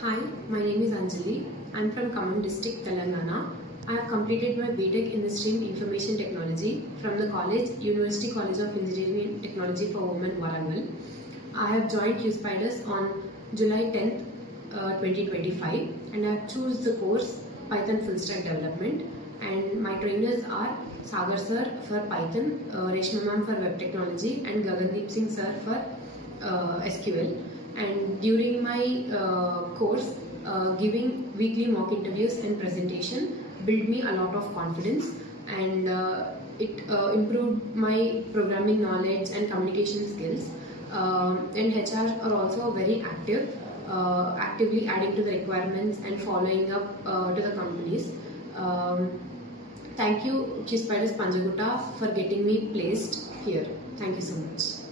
Hi, my name is Anjali. I'm from Khammam district, Telangana. I have completed my B.TECH in the stream Information Technology from the college, University College of Engineering and Technology for Women, Warangal. I have joined Jspiders on July 10th, 2025, and I have chosen the course Python Full Stack Development. And my trainers are Sagar sir for Python, Reshma ma'am for Web Technology, and Gagandeep Singh sir for SQL. And during my course, giving weekly mock interviews and presentation built me a lot of confidence, and it improved my programming knowledge and communication skills. And HR are also very active, actively adding to the requirements and following up to the companies. Thank you, Pyspiders Punjagutta, for getting me placed here. Thank you so much.